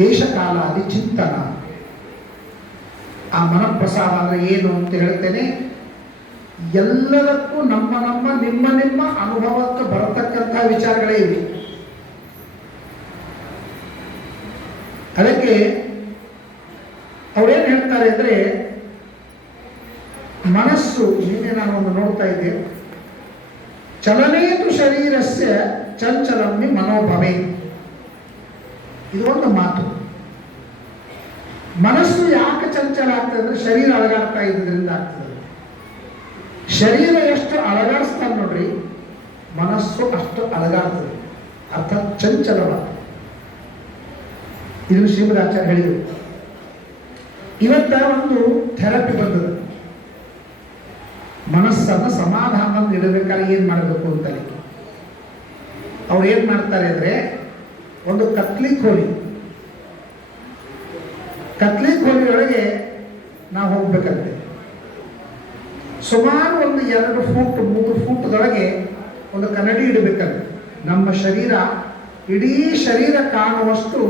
ದೇಶಕಾಲಾದಿ ಚಿಂತನ. ಆ ಮನಃಪ್ರಸಾದ ಅಂದರೆ ಏನು ಅಂತ ಹೇಳ್ತೇನೆ. ಎಲ್ಲದಕ್ಕೂ ನಮ್ಮ ನಮ್ಮ ನಿಮ್ಮ ನಿಮ್ಮ ಅನುಭವಕ್ಕೆ ಬರತಕ್ಕಂಥ ವಿಚಾರಗಳೇ ಇವೆ. ಅದಕ್ಕೆ ಅವರೇನು ಹೇಳ್ತಾರೆ ಅಂದರೆ, ಮನಸ್ಸು, ನಿನ್ನೆ ನಾನು ಒಂದು ನೋಡ್ತಾ ಇದ್ದೆ, ಚಲನೇತು ಶರೀರಸ್ಯ ಚಂಚಲಮ್ಮಿ ಮನೋಭವೇ. ಇದು ಒಂದು ಮಾತು. ಮನಸ್ಸು ಯಾಕೆ ಚಂಚಲ ಆಗ್ತದೆ ಅಂದರೆ ಶರೀರ ಅಲಗಾಡ್ತಾ ಇದ್ರಿಂದ ಆಗ್ತದೆ. ಶರೀರ ಎಷ್ಟು ಅಲಗಾಡಿಸ್ತಾನೆ ನೋಡ್ರಿ, ಮನಸ್ಸು ಅಷ್ಟು ಅಲಗಾಡ್ತದೆ, ಅರ್ಥಾತ್ ಚಂಚಲವಾದ. ಇದು ಶ್ರೀಮದಾಚಾರ್ಯ ಹೇಳಿದರು. ಇವತ್ತ ಒಂದು ಥೆರಪಿ ಬಂದದ್ದು, ಮನಸ್ಸನ್ನು ಸಮಾಧಾನ ಇಡಬೇಕಾದ್ರೆ ಏನು ಮಾಡಬೇಕು ಅಂತಲೇ. ಅವ್ರು ಏನು ಮಾಡ್ತಾರೆ ಅಂದರೆ, ಒಂದು ಕತ್ಲಿ ಕೋಲಿಯೊಳಗೆ ನಾವು ಹೋಗ್ಬೇಕಂತೆ. ಸುಮಾರು ಒಂದು 2 ಫೂಟ್ 3 ಫೂಟ್ದೊಳಗೆ ಒಂದು ಕನ್ನಡಿ ಇಡಬೇಕಂತೆ. ನಮ್ಮ ಶರೀರ, ಇಡೀ ಶರೀರ ಕಾಣುವಷ್ಟು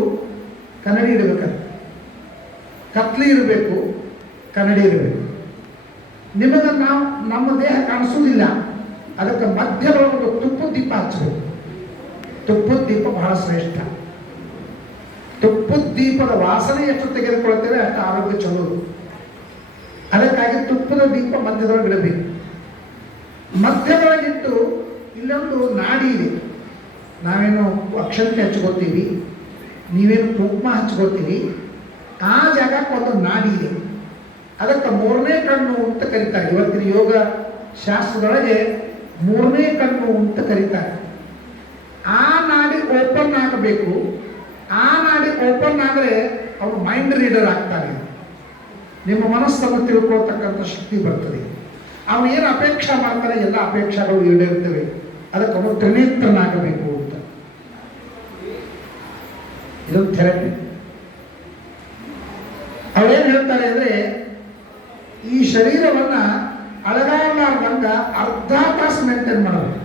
ಕನ್ನಡಿ ಇಡಬೇಕಂತೆ. ಕತ್ಲಿ ಇರಬೇಕು, ಕನ್ನಡಿ ಇರಬೇಕು. ನಿಮಗೆ ನಮ್ಮ ದೇಹ ಕಾಣಿಸೋದಿಲ್ಲ, ಅದಕ್ಕೆ ಮಧ್ಯದೊಳಗೆ ಒಂದು ತುಪ್ಪದ ದೀಪ ಹಚ್ಚಬೇಕು. ತುಪ್ಪದ ದೀಪ ಬಹಳ ಶ್ರೇಷ್ಠ. ತುಪ್ಪದ ದೀಪದ ವಾಸನೆ ಎಷ್ಟು ತೆಗೆದುಕೊಳ್ತೇವೆ ಅಷ್ಟು ಆರೋಗ್ಯ ಚಲೋ. ಅದಕ್ಕಾಗಿ ತುಪ್ಪದ ದೀಪ ಮಧ್ಯದೊಳಗೆ ಇಡಬೇಕು. ಮಧ್ಯದೊಳಗಿಟ್ಟು ಇಲ್ಲೊಂದು ನಾಡಿ ಇದೆ. ನಾವೇನು ಅಕ್ಷತೆ ಹಚ್ಕೋತೀವಿ, ನೀವೇನು ಕುಂಕುಮ ಹಚ್ಕೋತೀವಿ, ಆ ಜಾಗಕ್ಕೆ ಒಂದು ನಾಡಿ ಇದೆ. ಅದಕ್ಕೆ 3ನೇ ಕಣ್ಣು ಅಂತ ಕರೀತಾರೆ. ಇವತ್ತಿನ ಯೋಗ ಶಾಸ್ತ್ರದೊಳಗೆ 3ನೇ ಕಣ್ಣು ಅಂತ ಕರೀತಾರೆ. ಆ ನಾಡಿ ಓಪನ್ ಆಗಬೇಕು. ಆ ನಾಡಿ ಓಪನ್ ಆದರೆ ಅವರು ಮೈಂಡ್ ರೀಡರ್ ಆಗ್ತಾರೆ. ನಿಮ್ಮ ಮನಸ್ಸನ್ನು ತಿಳ್ಕೊಳ್ತಕ್ಕಂಥ ಶಕ್ತಿ ಬರ್ತದೆ. ಅವನು ಏನು ಅಪೇಕ್ಷೆ ಮಾಡ್ತಾರೆ, ಎಲ್ಲ ಅಪೇಕ್ಷೆಗಳು ಈಡೇರ್ತವೆ. ಅದಕ್ಕೆ ಅವನು ತ್ರಿನೇತ್ರನಾಗಬೇಕು ಅಂತ. ಇದೊಂದು ಥೆರಪಿ. ಅವರೇನು ಹೇಳ್ತಾರೆ ಅಂದರೆ, ಈ ಶರೀರವನ್ನ ಅಳಗಾಡಲಾರ್ದಂಗ ಅರ್ಧ ತಾಸು ಮೇಂಟೈನ್ ಮಾಡಬೇಕು.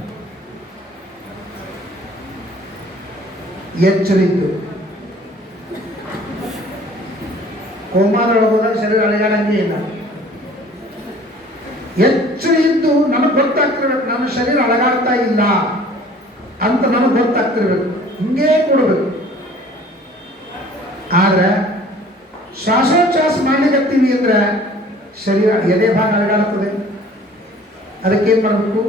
ಎಚ್ಚರಿದ್ದು ಕೋಮಾದೊಳಗೆ ಹೋದಾಗ ಶರೀರ ಅಳಗಾಡಂಗೆ ಇಲ್ಲ. ಎಚ್ಚರಿದ್ದು ನನಗೆ ಗೊತ್ತಾಗ್ತಿರ್ಬೇಕು, ನನ್ನ ಶರೀರ ಅಳಗಾಡ್ತಾ ಇಲ್ಲ ಅಂತ ನನಗೆ ಗೊತ್ತಾಗ್ತಿರ್ಬೇಕು. ಹಿಂಗೇ ಕೊಡಬೇಕು. ಆದ್ರೆ ಶ್ವಾಸೋಚ್ಛ್ವಾಸ ಮಾಡ್ಲಿಕ್ಕತ್ತೀವಿ ಅಂದ್ರೆ ಶರೀರ ಎದೆ ಭಾಗ ಅಲಗಾಡ್ತದೆ. ಅದಕ್ಕೇನು ಮಾಡಬೇಕು?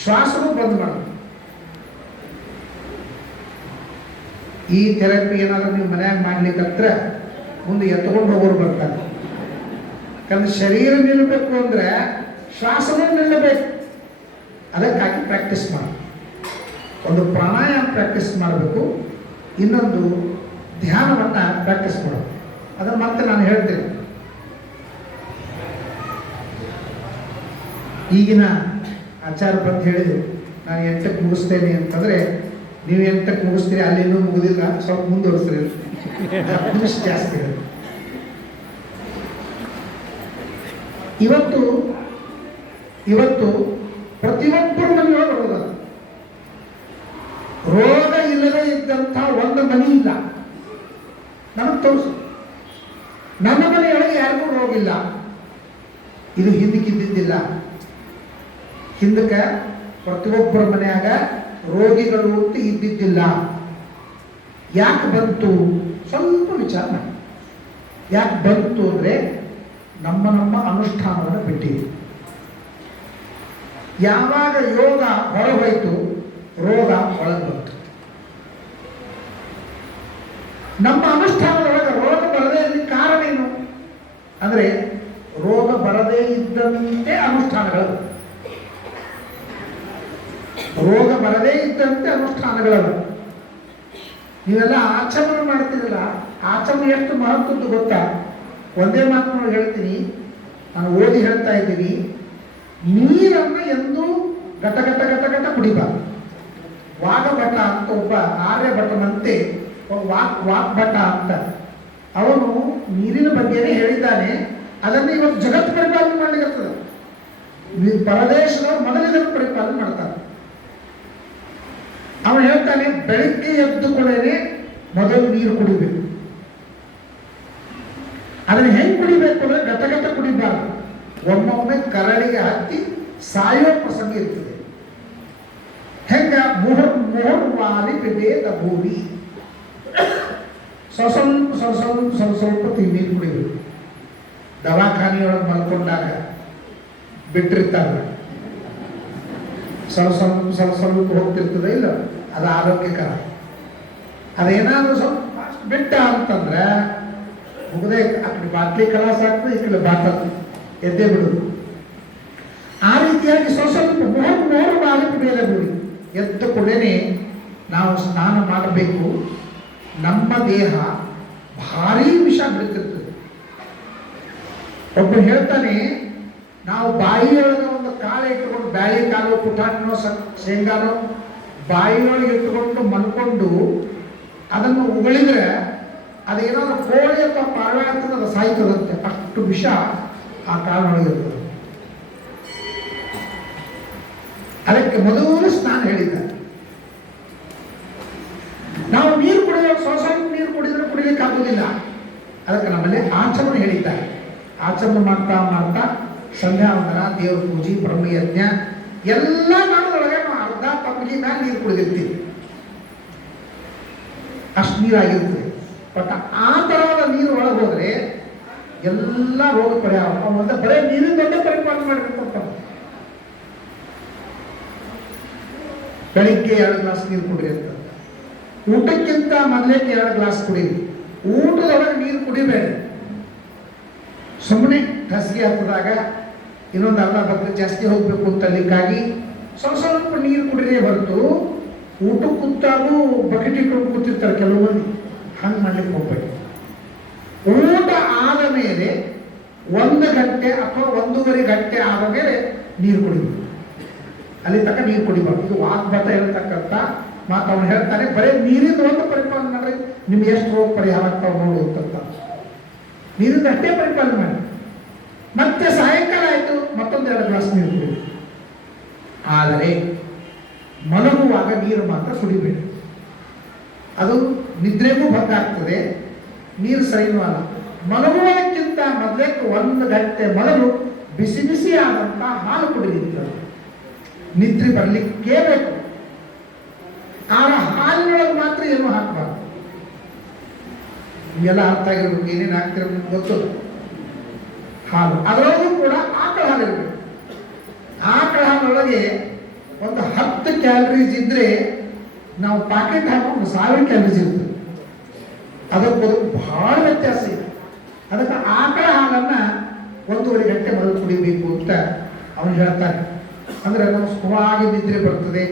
ಶ್ವಾಸನೂ ಬಂದ್ ಮಾಡಬೇಕು. ಈ ಥೆರಪಿ ಏನಾದರೂ ನೀವು ಮನ್ಯಾಗ ಮಾಡ್ಲಿಕ್ಕತ್ರ ಮುಂದೆ ಎತ್ಕೊಂಡು ಹೋಗೋರು ಬರ್ತಾರೆ. ಯಾಕಂದ್ರೆ ಶರೀರ ನಿಲ್ಲಬೇಕು ಅಂದ್ರೆ ಶ್ವಾಸನೂ ನಿಲ್ಲಬೇಕು. ಅದಕ್ಕಾಗಿ ಪ್ರಾಕ್ಟೀಸ್ ಮಾಡಿ. ಒಂದು ಪ್ರಾಣಾಯಾಮ ಪ್ರಾಕ್ಟೀಸ್ ಮಾಡಬೇಕು, ಇನ್ನೊಂದು ಧ್ಯಾನವನ್ನು ಪ್ರಾಕ್ಟೀಸ್ ಮಾಡಬೇಕು. ಅದನ್ನು ಮತ್ತೆ ನಾನು ಹೇಳ್ತೇನೆ. ಈಗಿನ ಆಚಾರ ಬಂದು ಹೇಳಿದ್ರು, ನಾನು 8ಕ್ಕೆ ಮುಗಿಸ್ತೇನೆ ಅಂತಂದರೆ, ನೀವು 8ಕ್ಕೆ ಮುಗಿಸ್ತೀರಿ, ಅಲ್ಲಿ ಇನ್ನೂ ಮುಗಿದಿಲ್ಲ, ಸ್ವಲ್ಪ ಮುಂದುವರಿಸ್ರಿ, 10 ನಿಮಿಷ ಜಾಸ್ತಿ ಹೇಳಿ. ಇವತ್ತು ಪ್ರತಿಯೊಬ್ಬರ ಮನೆಯೊಳಗೆ ರೋಗ. ರೋಗ ಇಲ್ಲದೆ ಇದ್ದಂಥ ಒಂದು ಮನೆ ಇಲ್ಲ. ನಮಗೆ ತೋರಿಸು, ನಮ್ಮ ಮನೆಯೊಳಗೆ ಯಾರಿಗೂ ರೋಗ ಇಲ್ಲ. ಇದು ಹಿಂದಕ್ಕಿದ್ದಿದ್ದಿಲ್ಲ. ಹಿಂದಕ್ಕೆ ಪ್ರತಿಯೊಬ್ಬರ ಮನೆಯಾಗ ರೋಗಿಗಳು ಅಂತ ಇದ್ದಿದ್ದಿಲ್ಲ. ಯಾಕೆ ಬಂತು? ಸ್ವಲ್ಪ ವಿಚಾರ ಮಾಡಿ. ಯಾಕೆ ಬಂತು ಅಂದರೆ ನಮ್ಮ ನಮ್ಮ ಅನುಷ್ಠಾನವನ್ನು ಬಿಟ್ಟಿದೆ. ಯಾವಾಗ ಯೋಗ ಹೊರಹೋಯ್ತು, ರೋಗ ಒಳಗೆ ಬಂತು. ನಮ್ಮ ಅನುಷ್ಠಾನದೊಳಗೆ ರೋಗ ಬರದೇ ಇರಲಿಕ್ಕೆ ಕಾರಣ ಏನು ಅಂದರೆ, ರೋಗ ಬರದೇ ಇದ್ದಂತೆ ಅನುಷ್ಠಾನಗಳು, ರೋಗ ಬರದೇ ಇದ್ದಂತೆ ಅನುಷ್ಠಾನಗಳು. ನೀವೆಲ್ಲ ಆಚರಣೆ ಮಾಡ್ತಿರಲ್ಲ, ಆಚರಣೆ ಎಷ್ಟು ಮಹತ್ವದ್ದು ಗೊತ್ತಾ? ಒಂದೇ ಮಾತನ್ನು ಹೇಳ್ತೀನಿ, ನಾನು ಓದಿ ಹೇಳ್ತಾ ಇದ್ದೀನಿ. ನೀರನ್ನು ಎಂದೂ ಘಟ ಘಟ ಘಟ ಘಟ ಕುಡಿಬಾರ್ದು. ವಾಗಭಟ ಅಂತ ಒಬ್ಬ ಆರ್ಯಭಟನಂತೆ ವಾಗ್ಭಟ ಅಂತ ಅವನು ನೀರಿನ ಬಗ್ಗೆನೇ ಹೇಳಿದ್ದಾನೆ. ಅದನ್ನು ಇವತ್ತು ಜಗತ್ತು ಪರಿಪಾಲನೆ ಮಾಡಲಿಕ್ಕೆ ಪರದೇಶದವರು ಮೊದಲಿದನ್ನು ಪರಿಪಾಲನೆ ಮಾಡ್ತಾರೆ. ಅವನು ಹೇಳ್ತಾನೆ, ಬೆಳಿಗ್ಗೆ ಎದ್ದು ಕೂಡಲೇ ಮೊದಲು ನೀರು ಕುಡಿಬೇಕು. ಅದನ್ನ ಹೆಂಗೆ ಕುಡಿಬೇಕು ಅಂದ್ರೆ ಗಟಗಟ ಕುಡಿಬಾರ್ದು. ಒಮ್ಮೊಮ್ಮೆ ಕರಳಿಗೆ ಹತ್ತಿ ಸಾಯುವ ಪ್ರಸಂಗ ಇರ್ತದೆ. ಹೆಂಗ ಮುಹುರ್ವಾಲಿ ಪಿಬೇದ ಭೂಮಿ, ಸ್ವಲ್ಪ ನೀರು ಕುಡಿಬೇಕು. ದವಾಖಾನೆಯೊಳಗೆ ಮಲ್ಕೊಂಡಾಗ ಬಿಟ್ಟಿರ್ತಾರ, ಸ್ವಲ್ಪ ಹೋಗ್ತಿರ್ತದೆ, ಇಲ್ಲ ಅದು ಆರೋಗ್ಯಕರ. ಅದೇನಾದ್ರೂ ಸ್ವಲ್ಪ ಬಿಟ್ಟ ಅಂತಂದ್ರೆ ಮುಗದೆ ಆ ಕಡೆ ಬಾಟ್ಲಿ ಕಲಾಸ ಆಗ್ತದೆ, ಈ ಕಡೆ ಬಾಟಲ್ ಎದ್ದೇ ಬಿಡುದು. ಆ ರೀತಿಯಾಗಿ ಸ್ವಲ್ಪ ಮೂರು ಬಾಲಿಕೆ ಮೇಲೆ ಬಿಡಿ ಎದ್ದ ಕೂಡಲೇ ನಾವು ಸ್ನಾನ ಮಾಡಬೇಕು. ನಮ್ಮ ದೇಹ ಭಾರೀ ವಿಷ ಬಿಡ್ತಿರ್ತದೆ. ಒಬ್ಬ ಹೇಳ್ತಾನೆ, ನಾವು ಬಾಯಿಯೊಳಗೆ ಒಂದು ಕಾಳು ಇಟ್ಟುಕೊಂಡು, ಬ್ಯಾಳಿ ಕಾಳು, ಪುಟಾಣಿನೋ ಶೇಂಗಾನೋ ಬಾಯಿಯೊಳಗೆ ಇಟ್ಟುಕೊಂಡು ಮಲ್ಕೊಂಡು ಅದನ್ನು ಉಗಳಿದ್ರೆ ಅದೇನಾದ್ರೂ ಕೋಳಿ ಅಥವಾ ಪಾಳ ಆಗ್ತದೆ, ಅದು ಸಾಯ್ತದಂತೆ. ಅಷ್ಟು ವಿಷ ಆ ಕಾಳಿನೊಳಗಿರ್ತದೆ. ಅದಕ್ಕೆ ಮೊದಲು ಸ್ನಾನ ಹೇಳಿದ್ದಾರೆ. ನಾವು ನೀರು ಕುಡಿಯುವ ಸ್ವಲ್ಪ ನೀರು ಕುಡಿದ್ರೆ ಕುಡಿಲಿಕ್ಕೆ ಆಗುವುದಿಲ್ಲ. ಅದಕ್ಕೆ ನಮ್ಮಲ್ಲಿ ಆಚರಣೆ ಹೇಳಿದ್ದಾರೆ. ಆಚರಣೆ ಮಾಡ್ತಾ ಮಾಡ್ತಾ ಸಂಧ್ಯಾ ವಂದನ, ದೇವ್ರ ಪೂಜೆ, ಬ್ರಹ್ಮಯಜ್ಞ ಎಲ್ಲ ಮಾಡೋದ್ರೊಳಗೆ ನಾವು ಅರ್ಧ ತಪ್ಪಲಿ ಮೇಲೆ ನೀರು ಕುಡಿದಿರ್ತೀವಿ. ಅಷ್ಟು ನೀರಾಗಿರ್ತದೆ. ಬಟ್ ಆ ತರಹದ ನೀರು ಒಳಗೆ ಹೋದ್ರೆ ಎಲ್ಲ ರೋಗ ಪರಿಹಾರ. ಮತ್ತೆ ಬರೀ ನೀರಿನ ಪರಿಪಾಲನೆ ಮಾಡಬೇಕು. ಬೆಳಿಗ್ಗೆ 2 ಗ್ಲಾಸ್ ನೀರು ಕುಡಿರಿ ಅಂತ. ಊಟಕ್ಕಿಂತ ಮೊದಲೇಕ್ಕೆ 2 ಗ್ಲಾಸ್ ಕುಡೀರಿ. ಊಟದೊಳಗೆ ನೀರು ಕುಡಿಬೇಡಿ. ಸುಮ್ಮನೆ ಹಸಿಗೆ ಹತ್ತದಾಗ ಇನ್ನೊಂದು ಅರ್ಧ ಬಗ್ಗ ಜಾಸ್ತಿ ಹೋಗ್ಬೇಕು ಅಂತ ಅಲ್ಲಿಕ್ಕಾಗಿ ಸ್ವಲ್ಪ ನೀರು ಕುಡಿರೇ ಹೊರತು ಊಟ ಕೂತಾಗೂ ಬಕೆಟ್ ಇಟ್ಕೊಂಡು ಕೂತಿರ್ತಾರೆ ಕೆಲವು ಮಂದಿ. ಹಂಗೆ ಮಾಡ್ಲಿಕ್ಕೆ ಹೋಗ್ಬೇಡಿ. ಊಟ ಆದ ಮೇಲೆ 1 ಗಂಟೆ ಅಥವಾ 1.5 ಗಂಟೆ ಆದ ಮೇಲೆ ನೀರು ಕುಡಿಬೇಕು. ಅಲ್ಲಿ ತನಕ ನೀರು ಕುಡಿಬಾರ್ದು. ಇದು ವಾಗ್ಭಟ ಹೇಳ್ತಕ್ಕಂಥ ಮಾತು. ಅವನು ಹೇಳ್ತಾನೆ, ಬರೀ ನೀರಿಂದ ಒಂದು ಪರಿಪಾಲನೆ ಮಾಡ್ರಿ, ನಿಮ್ಗೆ ಎಷ್ಟು ರೋಗ ಪರಿಹಾರ ಆಗ್ತಾವ ನೋಡು ಅಂತ. ನೀರಿಂದ ಅಷ್ಟೇ ಪರಿಪಾಲನೆ ಮಾಡಿ. ಮತ್ತೆ ಸಾಯಂಕಾಲ ಆಯ್ತು, ಮತ್ತೊಂದು 2 ಗ್ಲಾಸ್ ನೀರು ಕುಡಿಬೇಕು. ಆದರೆ ಮಲಗುವಾಗ ನೀರು ಮಾತ್ರ ಕುಡಿಬೇಡಿ. ಅದು ನಿದ್ರೆಗೂ ಭಂಗ ಆಗ್ತದೆ, ನೀರು ಸರಿನೂ ಅಲ್ಲ. ಮಲಗುವುದಕ್ಕಿಂತ ಮೊದಲಕ್ಕೆ 1 ಗಂಟೆ ಮೊದಲು ಬಿಸಿ ಬಿಸಿ ಆದಂತ ಹಾಲು ಕುಡಿದಿರ್ತದೆ. ನಿದ್ರೆ ಬರಲಿಕ್ಕೆ ಬೇಕು. ಆಗ ಹಾಲಿನೊಳಗೆ ಮಾತ್ರ ಏನು ಹಾಕಬಾರ್ದು. ಎಲ್ಲ ಅರ್ಥ ಆಗಿರ್ಬೇಕು, ಏನೇನು ಹಾಕ್ತಿರೋದು ಗೊತ್ತು. ಹಾಲು, ಅದರೊಳಗೂ ಕೂಡ ಆಕಳ ಹಾಲು ಇರಬೇಕು. ಆಕಳ ಹಾಲೊಳಗೆ ಒಂದು 10 ಕ್ಯಾಲರೀಸ್ ಇದ್ರೆ ನಾವು ಪ್ಯಾಕೆಟ್ ಹಾಕೊಂಡು 1000 ಕ್ಯಾಲರೀಸ್ ಇರ್ತದೆ. ಅದಕ್ಕೆ ಬಹಳ ವ್ಯತ್ಯಾಸ ಇದೆ. ಅದಕ್ಕೆ ಆಕಳ ಹಾಲನ್ನ 1.5 ಗಂಟೆ ಮೊದಲು ಕುಡಿಬೇಕು ಅಂತ ಅವನು ಹೇಳ್ತಾರೆ. ಅಂದ್ರೆ ನಾವು ಸುಖವಾಗಿ ನಿದ್ರೆ ಬರ್ತದೆ.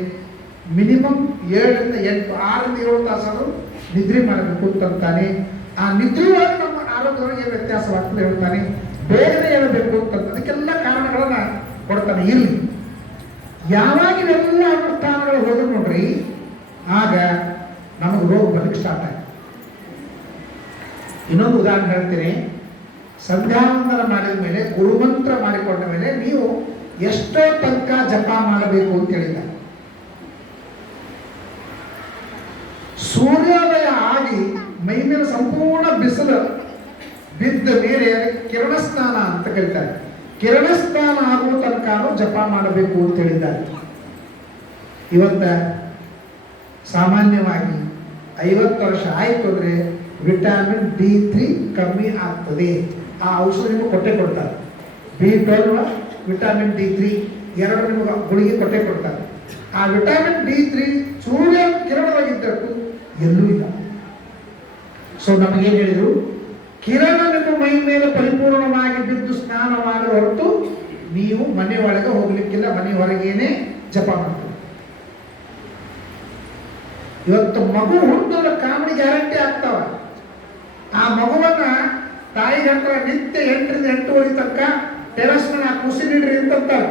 ಮಿನಿಮಮ್ 7 ರಿಂದ 8, 6 ರಿಂದ 7 ತಾಸಾದರೂ ನಿದ್ರೆ ಮಾಡಬೇಕು ಅಂತಾನೆ. ಆ ನಿದ್ರೆ ಒಳಗೆ ನಮ್ಮ ಆರೋಗ್ಯದೊಳಗೆ ಏನು ವ್ಯತ್ಯಾಸವಾಗ್ತದೆ ಹೇಳ್ತಾನೆ. ಬೇಗನೆ ಹೇಳಬೇಕು ಅಂತ ಅದಕ್ಕೆಲ್ಲ ಕಾರಣಗಳನ್ನ ಕೊಡ್ತಾನೆ. ಇರಲಿ, ಯಾವಾಗ ಇವೆಲ್ಲ ಅನುಷ್ಠಾನಗಳು ಹೋದ್ರು ನೋಡ್ರಿ, ಆಗ ನಮಗೆ ರೋಗ ಬರ್ಲಿಕ್ಕೆ ಸ್ಟಾರ್ಟ್ ಆಯ್ತು. ಇನ್ನೊಂದು ಉದಾಹರಣೆ ಹೇಳ್ತೀನಿ. ಸಂಧ್ಯಾವಂದನ ಮಾಡಿದ ಮೇಲೆ, ಗುರುಮಂತ್ರ ಮಾಡಿಕೊಂಡ ಮೇಲೆ ನೀವು ಎಷ್ಟೋ ತನಕ ಜಪ ಮಾಡಬೇಕು ಅಂತ ಹೇಳಿದ್ದಾರೆ. ಸೂರ್ಯೋದಯ ಆಗಿ ಮೈ ಮೇಲೆ ಸಂಪೂರ್ಣ ಬಿಸಿಲು ಬಿದ್ದ ಮೇಲೆ ಕಿರಣ ಸ್ನಾನ ಅಂತ ಕರೀತಾರೆ. ಕಿರಣ ಸ್ನಾನ ಆಗುವ ತನಕ ಜಪ ಮಾಡಬೇಕು ಅಂತ ಹೇಳಿದ್ದಾರೆ. ಇವತ್ತ ಸಾಮಾನ್ಯವಾಗಿ 50 ವರ್ಷ ಆಯ್ತು ಅಂದ್ರೆ ವಿಟಮಿನ್ D3 ಕಮ್ಮಿ ಆಗ್ತದೆ. ಆ ಔಷಧ ನಿಮಗೆ ಕೊಡ್ತಾರೆ. B12, ವಿಟಮಿನ್ D3 2 ನಿಮಗೆ ಗುಳಿಗೆ ಕೊಡ್ತಾರೆ. ಆ ವಿಟಮಿನ್ D3 ಸೂರ್ಯ ಕಿರಣವಾಗಿದ್ದಟ್ಟು ಎಲ್ಲೂ ಇಲ್ಲ. ಸೊ ನಮಗೇನು ಹೇಳಿದ್ರು, ಕಿರಣ ನಿಮ್ಮ ಮೈ ಮೇಲೆ ಪರಿಪೂರ್ಣವಾಗಿ ಬಿದ್ದು ಸ್ನಾನ ಮಾಡೋ ಹೊರತು ನೀವು ಮನೆ ಒಳಗೆ ಹೋಗ್ಲಿಕ್ಕಿಲ್ಲ, ಮನೆ ಹೊರಗೇನೆ ಜಪ ಮಾಡ್ತೀವಿ. ಇವತ್ತು ಮಗು ಹುಟ್ಟಿದ ಕಾಮಿಡಿ ಗ್ಯಾರಂಟಿ ಆಗ್ತಾವ. ಆ ಮಗುವನ್ನ ತಾಯಿ ಹತ್ರ ನಿತ್ಯ 8 ರಿಂದ 8:30 ತನಕ ಟೆರಸ್ ಮೇಲೆ ಆ ಕುಸಿ ನೀಡ್ರಿ ಅಂತಂತಾರೆ.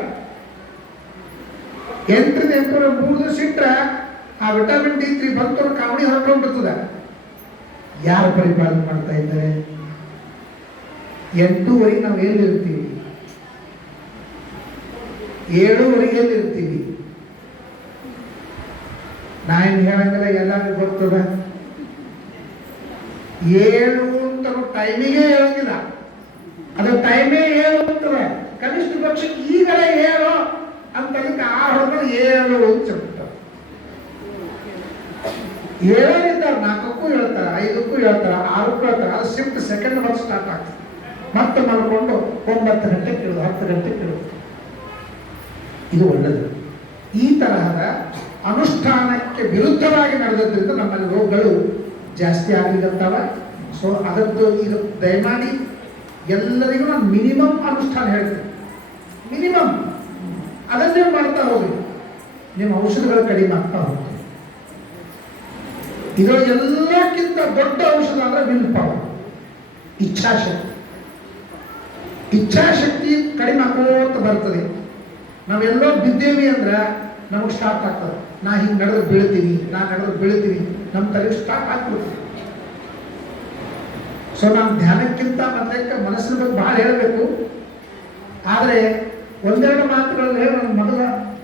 8 ರಿಂದ 8:30 3 ದಿವಸ ಇಟ್ರೆ ಆ ವಿಟಮಿನ್ D3 ಬಂತು, ಕಾಮಿಡಿ ಹೊರಟೋಗ್ಬಿಡ್ತದ. ಯಾರು ಪರಿಪಾಲನೆ ಮಾಡ್ತಾ ಇದ್ದಾರೆ? 8:30 ನಾವು ಎಲ್ಲಿರ್ತೀವಿ? 7:30 ಎಲ್ಲಿರ್ತೀವಿ? ನಾನು ಹೇಳಂಗಿಲ್ಲ, ಎಲ್ಲರಿಗೂ ಗೊತ್ತದ. ಏಳು ಅಂತಲೂ ಟೈಮಿಗೆ ಹೇಳೋದಿಲ್ಲ, ಅದು ಟೈಮೇ ಏಳು ಅಂತದೆ. ಕನಿಷ್ಠ ಪಕ್ಷಕ್ಕೆ ಈಗಲೇ ಏಳು ಅಂತಲಿಕ್ಕೆ ಆ ಹೊಡೆದ್ರೆ ಏಳು ಅಂತ ಹೇಳ್ತಾರೆ. ಏಳರಿದ್ದಾರೆ, 4ಕ್ಕೂ ಹೇಳ್ತಾರೆ, 5ಕ್ಕೂ ಹೇಳ್ತಾರೆ, 6ಕ್ಕೂ ಹೇಳ್ತಾರೆ. ಅದು ಶಿಫ್ಟ್ ಸೆಕೆಂಡ್ ಬಂದು ಸ್ಟಾರ್ಟ್ ಆಗ್ತದೆ. ಮತ್ತೆ ಮಾಡ್ಕೊಂಡು 9 ಗಂಟೆ ಕೇಳೋದು, 10 ಗಂಟೆ ಕೇಳೋದು. ಇದು ಒಳ್ಳೆಯದು. ಈ ತರಹದ ಅನುಷ್ಠಾನಕ್ಕೆ ವಿರುದ್ಧವಾಗಿ ನಡೆದದ್ರಿಂದ ನಮ್ಮಲ್ಲಿ ರೋಗಗಳು ಜಾಸ್ತಿ ಆಗಲಿಕ್ಕಂತಾವ. ಸೊ ಅದರದ್ದು ಈಗ ದಯಮಾಡಿ ಎಲ್ಲರಿಗೂ ನಾನು ಮಿನಿಮಮ್ ಅನುಷ್ಠಾನ ಹೇಳ್ತೀನಿ. ಮಿನಿಮಮ್ ಅದನ್ನೇ ಮಾಡ್ತಾ ಹೋಗಿ ನಿಮ್ಮ ಔಷಧಗಳು ಕಡಿಮೆ ಆಗ್ತಾ ಹೋಗ್ತದೆ. ಇದರ ಎಲ್ಲಕ್ಕಿಂತ ದೊಡ್ಡ ಔಷಧ ಅಂದ್ರೆ ವಿಲ್ ಪವರ್, ಇಚ್ಛಾಶಕ್ತಿ. ಇಚ್ಛಾಶಕ್ತಿ ಕಡಿಮೆ ಆಗೋತ ಬರ್ತದೆ. ನಾವೆಲ್ಲೋ ಬಿದ್ದೇವಿ ಅಂದ್ರೆ ನಮಗೆ ಸ್ಟಾರ್ಟ್ ಆಗ್ತದೆ. ನಾ ಹಿಂಗೆ ನಡೆದ್ರೆ ಬೀಳ್ತೀವಿ, ನಮ್ಮ ತಲೆ ಸ್ಟಾರ್ಟ್ ಆಗ್ಬಿಡ್ತೀವಿ. ಸೊ ನಾವು ಧ್ಯಾನಕ್ಕಿಂತ ಮೊದಲಕ್ಕೆ ಮನಸ್ಸಿನ ಬಗ್ಗೆ ಭಾಳ ಹೇಳಬೇಕು. ಆದರೆ ಒಂದೆರಡು ಮಾತುಗಳಲ್ಲಿ ನನ್ನ ಮೊದಲ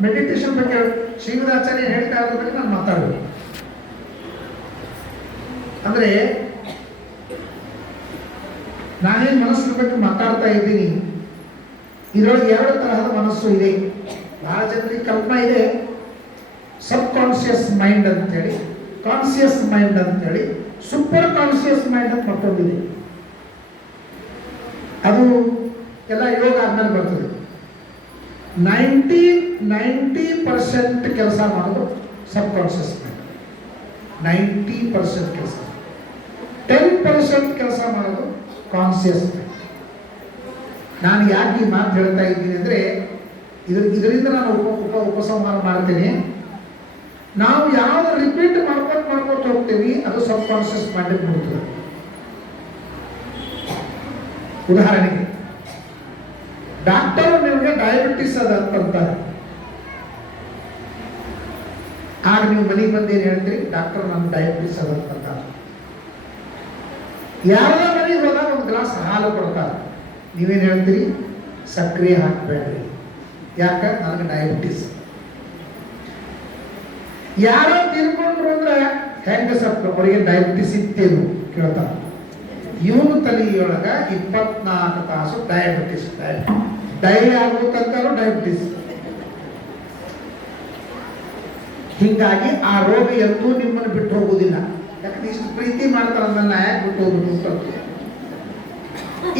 ಮೆಡಿಟೇಷನ್ ಬಗ್ಗೆ ಶ್ರೀಮದಾಚಾರ್ಯ ಹೇಳ್ತಾ ಇರೋದ್ರ ಬಗ್ಗೆ ನಾನು ಮಾತಾಡಬೇಕು. ಅಂದರೆ ನಾನೇನು ಮನಸ್ಸಿನ ಬಗ್ಗೆ ಮಾತಾಡ್ತಾ ಇದ್ದೀನಿ, ಇದರೊಳಗೆ 2 ತರಹದ ಮನಸ್ಸು ಇದೆ. ಬಹಳ ಜನರಿಗೆ ಕಲ್ಪನಾ ಇದೆ, ಸಬ್ ಕಾನ್ಸಿಯಸ್ ಮೈಂಡ್ ಅಂತೇಳಿ, ಕಾನ್ಸಿಯಸ್ ಮೈಂಡ್ ಅಂತೇಳಿ, ಸೂಪರ್ ಕಾನ್ಸಿಯಸ್ ಮೈಂಡ್ ಅಂತ ಮತ್ತೊಂದಿದೆ. ಅದು ಎಲ್ಲ ಯೋಗ ಆದ್ಮೇಲೆ ಬರ್ತದೆ. 90% ಕೆಲಸ ಮಾಡೋದು ಸಬ್ ಕಾನ್ಸಿಯಸ್ ಮೈಂಡ್, 90% ಕೆಲಸ. 10% ಕೆಲಸ ಮಾಡೋದು ಕಾನ್ಸಿಯಸ್ ಮೈಂಡ್. ನಾನು ಯಾಕೆ ಈ ಮಾತು ಹೇಳ್ತಾ ಇದ್ದೀನಿ ಅಂದರೆ ಇದರಿಂದ ನಾನು ಉಪಸಂಹಾರ ಮಾಡ್ತೀನಿ. ನಾವು ಯಾವ್ದು ರಿಪೀಟ್ ಮಾಡ್ಕೊತ ಹೋಗ್ತೀವಿ ಅದು ಸಬ್ ಕಾನ್ಸಿಯಸ್ ಮೈಂಡ್ ನೋಡ್ತದೆ. ಉದಾಹರಣೆಗೆ ಡಾಕ್ಟರ್ ನಿಮಗೆ ಡಯಾಬಿಟಿಸ್ ಅದ ಅಂತಾರೆ. ಆಗ ನೀವು ಮನೆಗೆ ಬಂದೇನು ಹೇಳ್ತೀರಿ? ಡಾಕ್ಟರ್ ನಮ್ಗೆ ಡಯಾಬಿಟಿಸ್ ಅದ ಅಂತಾರೆ. ಯಾವ್ದೋ ಮನೆಗೆ ಹೋದಾಗ ಒಂದು ಗ್ಲಾಸ್ ಹಾಲು ಕೊಡ್ತಾರೆ. ನೀವೇನು ಹೇಳ್ತೀರಿ? ಸಕ್ಕರೆ ಹಾಕಬೇಡ್ರಿ, ಯಾಕೆ? ನನಗೆ ಡಯಾಬಿಟಿಸ್. ಯಾರೋ ತೀರ್ಕೊಂಡ್ರು ಅಂದ್ರೆ ಹೆಂಗೆ ಸತ್ತು ಅವರಿಗೆ ಡಯಾಬಿಟಿಸ್ ಇತ್ತೇನು ಕೇಳ್ತಾರೆ. ಇವನು ತಲೆಯೊಳಗ 24 ತಾಸು ಡಯಾಬಿಟಿಸ್, ಡೈ ಆಗೋ ತನಕ ಡಯಾಬಿಟಿಸ್. ಹೀಗಾಗಿ ಆ ರೋಗ ಎಂದೂ ನಿಮ್ಮನ್ನು ಬಿಟ್ಟು ಹೋಗುವುದಿಲ್ಲ. ಯಾಕಂದ್ರೆ ಇಷ್ಟು ಪ್ರೀತಿ ಮಾಡ್ತಾರೆ, ನನ್ನ ಯಾಕೆ ಬಿಟ್ಟು ಹೋಗುದು?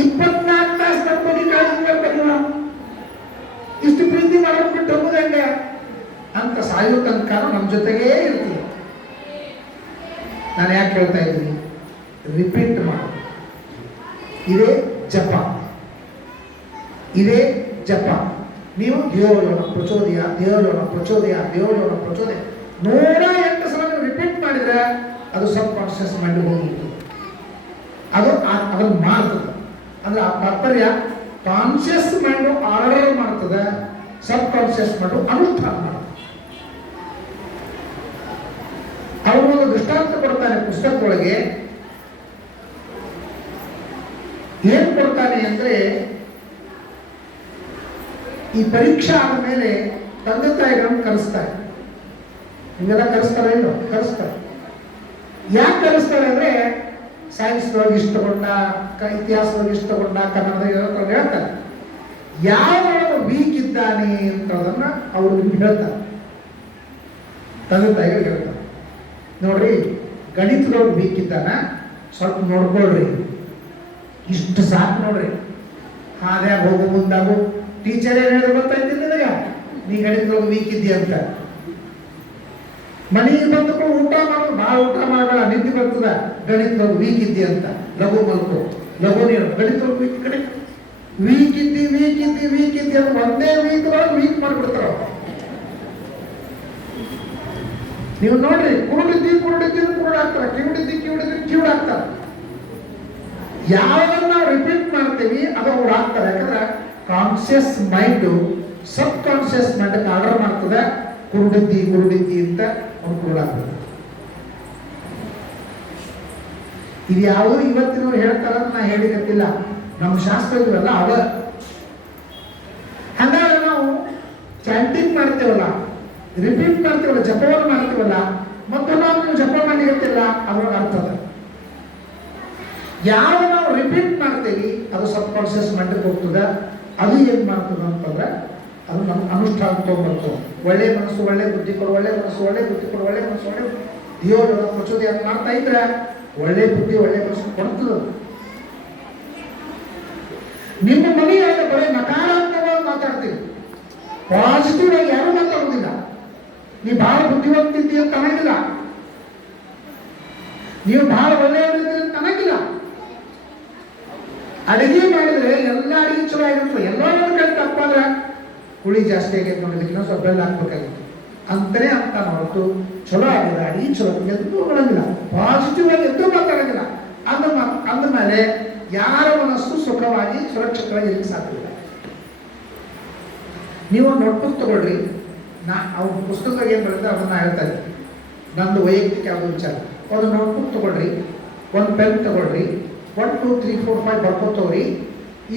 24 ತಾಸು ನಮ್ಮ ಬಗ್ಗೆ ಕಾಳಜಿ ಮಾಡ್ತಾರಲ್ಲ, ಇಷ್ಟು ಪ್ರೀತಿ ಮಾಡೋದು ಬಿಟ್ಟು ಹೋಗುದು ಹೆಂಗೆ ಅಂತ ಸಾಯೋ ತನಕ ನಮ್ಮ ಜೊತೆಗೇ ಇರ್ತೀವಿ. ನಾನು ಯಾಕೆ ಹೇಳ್ತಾ ಇದ್ದೀನಿ? ರಿಪೀಟ್ ಮಾಡಿ. ಇದೇ ಜಪ, ಇದೇ ಜಪ. ನೀವು ದೇವಯೋನ ಪ್ರಚೋದಯ, ದೇವಯೋನ ಪ್ರಚೋದಯ, ದೇವಯೋನ ಪ್ರಚೋದಯ 108 ಸಲ ನೀವು ರಿಪೀಟ್ ಮಾಡಿದ್ರೆ ಅದು ಸಬ್ ಕಾನ್ಷಿಯಸ್ ಮೈಂಡ್ ಹೋಗಿತ್ತು. ಅದು ಅದನ್ನು ಮಾಡ್ತದೆ. ಅಂದ್ರೆ ಆ ತಾತ್ಪರ್ಯ ಕಾನ್ಷಿಯಸ್ ಮೈಂಡು ಆರ್ಡರ್ ಮಾಡ್ತದೆ, ಸಬ್ ಕಾನ್ಷಿಯಸ್ ಮೈಂಡು ಅನುಷ್ಠಾನ ಮಾಡ್ತದೆ. ಅವರು ಒಂದು ದೃಷ್ಟಾಂತ ಕೊಡ್ತಾನೆ ಪುಸ್ತಕದೊಳಗೆ. ಏನ್ ಕೊಡ್ತಾನೆ ಅಂದ್ರೆ, ಈ ಪರೀಕ್ಷಾ ಆದ ಮೇಲೆ ತಂದೆ ತಾಯಿಗಳನ್ನು ಕರೆಸ್ತಾರೆ. ಹಿಂಗೆಲ್ಲ ಕರೆಸ್ತಾರೆ, ಇಲ್ಲೋ ಕರೆಸ್ತಾರೆ. ಯಾಕೆ ಕರೆಸ್ತಾರೆ ಅಂದ್ರೆ, ಸೈನ್ಸ್ದೊಳಗೆ ಇಷ್ಟು ತಗೊಂಡ, ಇತಿಹಾಸದೊಳಗೆ ಇಷ್ಟು ತಗೊಂಡ, ಕನ್ನಡದಾಗ ಹೇಳ್ತಾರೆ. ಯಾವ ವೀಕ್ ಇದ್ದಾನೆ ಅಂತದನ್ನ ಅವರು ನಿಮ್ಗೆ ಹೇಳ್ತಾರೆ, ತಂದೆ ತಾಯಿಗಳು ಹೇಳ್ತಾರೆ. ನೋಡ್ರಿ, ಗಣಿತದೊಳಗೆ ವೀಕ್ ಇದ್ದಾನ, ಸ್ವಲ್ಪ ನೋಡ್ಕೊಳ್ರಿ, ಇಷ್ಟು ಸಾಕು ನೋಡ್ರಿ. ಹಾದ್ಯಾಗ ಹೋಗೋ ಮುಂದಾಗು ಟೀಚರ್ ಏನು ಹೇಳಿದ್ರು ಗೊತ್ತಾಯ್ತಿಲ್ಲ ನಿನಗ, ನೀ ಗಣಿತದೊಳಗೆ ವೀಕ್ ಇದ್ದೀಯ ಅಂತ. ಮನೆಗೆ ಬಂದപ്പോൾ ಊಟ ಮಾಡೋದು, ಭಾಳ ಊಟ ಮಾಡಬೇಡ, ನಿದ್ದೆ ಬರ್ತದ. ಗಣಿತದೊಳಗೆ ವೀಕ್ ಇದ್ದೀಯ ಅಂತ ಲಘು ಮಲ್ಕೋ, ಲಘು ನೀರು. ಗಣಿತದೊಳಗೆ ವೀಕ್ ಕಡೆ ವೀಕ್ ಇದ್ದಿ ಅಂತ ಒಂದೇ ವೀಕ್ ಮಾಡಿಬಿಡ್ತಾರ. ನೀವು ನೋಡ್ರಿ, ಕುರುಡಿದ್ದಿ ಕುರುಡಾಗ್ತಾರ, ಕಿವುಡಿದ್ದಿ ಆಗ್ತಾರ. ಯಾವ್ದನ್ನ ನಾವು ರಿಪೀಟ್ ಮಾಡ್ತೀವಿ ಅದು ಅವ್ರು ಆಗ್ತಾರೆ. ಯಾಕಂದ್ರೆ ಕಾನ್ಸಿಯಸ್ ಮೈಂಡು ಸಬ್ ಕಾನ್ಸಿಯಸ್ ಮೈಂಡ್ ಆರ್ಡರ್ ಮಾಡ್ತದೆ, ಕುರುಡಿದ್ದಿ ಅಂತ ಅವ್ರು ಕುರುಡಾಗ್ತದೆ. ಇದು ಯಾವುದು ಇವತ್ತಿನವ್ರು ಹೇಳ್ತಾರ ನಾ ಹೇಳಿಕತ್ತಿಲ್ಲ, ನಮ್ಮ ಶಾಸ್ತ್ರ ಇವೆಲ್ಲ ಅವ. ಹಾಗಾಗಿ ನಾವು ಚಾಂಟಿಂಗ್ ಮಾಡ್ತೇವಲ್ಲ, ರಿಪೀಟ್ ಮಾಡ್ತೇವಲ್ಲ, ಜಪವನ್ನು ಮಾಡ್ತೇವಲ್ಲ, ಮತ್ತು ನಾವು ಜಪ ಮಾಡ್ಲಿಕ್ಕಿಲ್ಲ ಅದ್ರೊಳಗೆ ಅರ್ಥದ. ಯಾವ ನಾವು ರಿಪೀಟ್ ಮಾಡ್ತೀವಿ ಅದು ಸಬ್ ಕಾನ್ಸಿಯಸ್ ಮಟ್ಟಕ್ಕೆ ಹೋಗ್ತದ. ಅದು ಏನು ಮಾಡ್ತದ ಅಂತಂದ್ರೆ ಅದು ನಮ್ಮ ಅನುಷ್ಠಾನ ತೊಗೊಂಡ್ಬರ್ತದೆ. ಒಳ್ಳೆ ಮನಸ್ಸು ಒಳ್ಳೆ ಬುದ್ಧಿ ಕೊಡು, ಒಳ್ಳೆ ಮನಸ್ಸು ಒಳ್ಳೆ ಬುದ್ಧಿ ಕೊಡು, ಒಳ್ಳೆ ಮನಸ್ಸು ಒಳ್ಳೆ ದೇವರು ಪ್ರಚೋದನೆ ಅಂತ ಮಾಡ್ತಾ ಇದ್ರೆ ಒಳ್ಳೆ ಬುದ್ಧಿ ಒಳ್ಳೆ ಮನಸ್ಸು ಕೊಡ್ತದ. ನಿಮ್ಮ ಮನೆಯೊಳಗೆ ಬರೀ ನಕಾರಾತ್ಮಕವಾಗಿ ಮಾತಾಡ್ತೀವಿ, ಪಾಸಿಟಿವ್ ಆಗಿ ಯಾರು ಮಾತಾಡೋದಿಲ್ಲ. ನೀ ಬಹಳ ಬುದ್ಧಿವಂತಿದ್ದಿ ಅಂತ ಅನ್ನಂಗಿಲ್ಲ, ನೀವು ಬಹಳ ಒಳ್ಳೆಯವರಿದ್ದೀರಿ ಅಂತ ಅನ್ನಂಗಿಲ್ಲ. ಅಡಿಗೆ ಮಾಡಿದ್ರೆ ಎಲ್ಲ ಅಡಿಗೆ ಚಲೋ ಆಗಿರ್ತದೆ. ಎಲ್ಲ ಕಡೆ ತಪ್ಪಾದ್ರೆ ಹುಳಿ ಜಾಸ್ತಿ ಆಗೈತೆ ನೋಡಿದಕ್ಕೆ ನಾವು ಸ್ವಲ್ಪ ಬೆಲ್ಲ ಹಾಕ್ಬೇಕಾಗಿತ್ತು ಅಂತಲೇ ಅಂತ ಹೊರತು ಚಲೋ ಆಗಿದೆ ಅಡಿಗೆ ಚಲೋ ಎದ್ದು ನೋಡಂಗಿಲ್ಲ, ಪಾಸಿಟಿವ್ ಆಗಿ ಎದ್ದು ಮಾತಾಡಂಗಿಲ್ಲ. ಅಂದಮೇಲೆ ಯಾರ ಮನಸ್ಸು ಸುಖವಾಗಿ ಸುರಕ್ಷಿತವಾಗಿ ಇರಲಿಕ್ಕೆ ಸಾಧ್ಯವಿಲ್ಲ. ನೀವು ನೋಟ್ಬುಕ್ ತಗೊಳ್ರಿ, ಅವ್ರ ಪುಸ್ತಕದಾಗ ಏನು ಬರುತ್ತೆ ಅದನ್ನ ಹೇಳ್ತಾ ಇದ್ದೀನಿ. ನಂದು ವೈಯಕ್ತಿಕ ಯಾವುದೋ ವಿಚಾರ. ಒಂದು ನೋಟ್ಬುಕ್ ತಗೊಳ್ರಿ, ಒಂದು ಪೆನ್ ತಗೊಳ್ರಿ, 1 2 3 4 5 ಬರ್ಕೋತವ್ರಿ.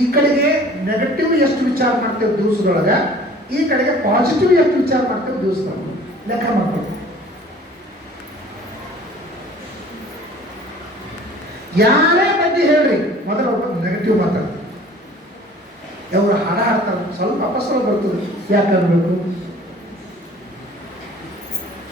ಈ ಕಡೆಗೆ ನೆಗೆಟಿವ್ ಎಷ್ಟು ವಿಚಾರ ಮಾಡ್ತೇವೆ ದಿವಸದೊಳಗೆ, ಈ ಕಡೆಗೆ ಪಾಸಿಟಿವ್ ಎಷ್ಟು ವಿಚಾರ ಮಾಡ್ತೇವೆ ದಿವಸದೊಳಗೆ ಲೆಕ್ಕ ಮಾಡ್ತೇವೆ. ಯಾರೇ ಬಗ್ಗೆ ಹೇಳ್ರಿ, ಮೊದಲು ನೆಗೆಟಿವ್ ಮಾತಾಡ್ತಾರೆ. ಅವರು ಹಾಡ ಹಾಡ್ತಾರೆ, ಸ್ವಲ್ಪ ಅಪಸ್ವರ ಬರ್ತದೆ. ಯಾಕೆ ಅನ್ಬೇಕು?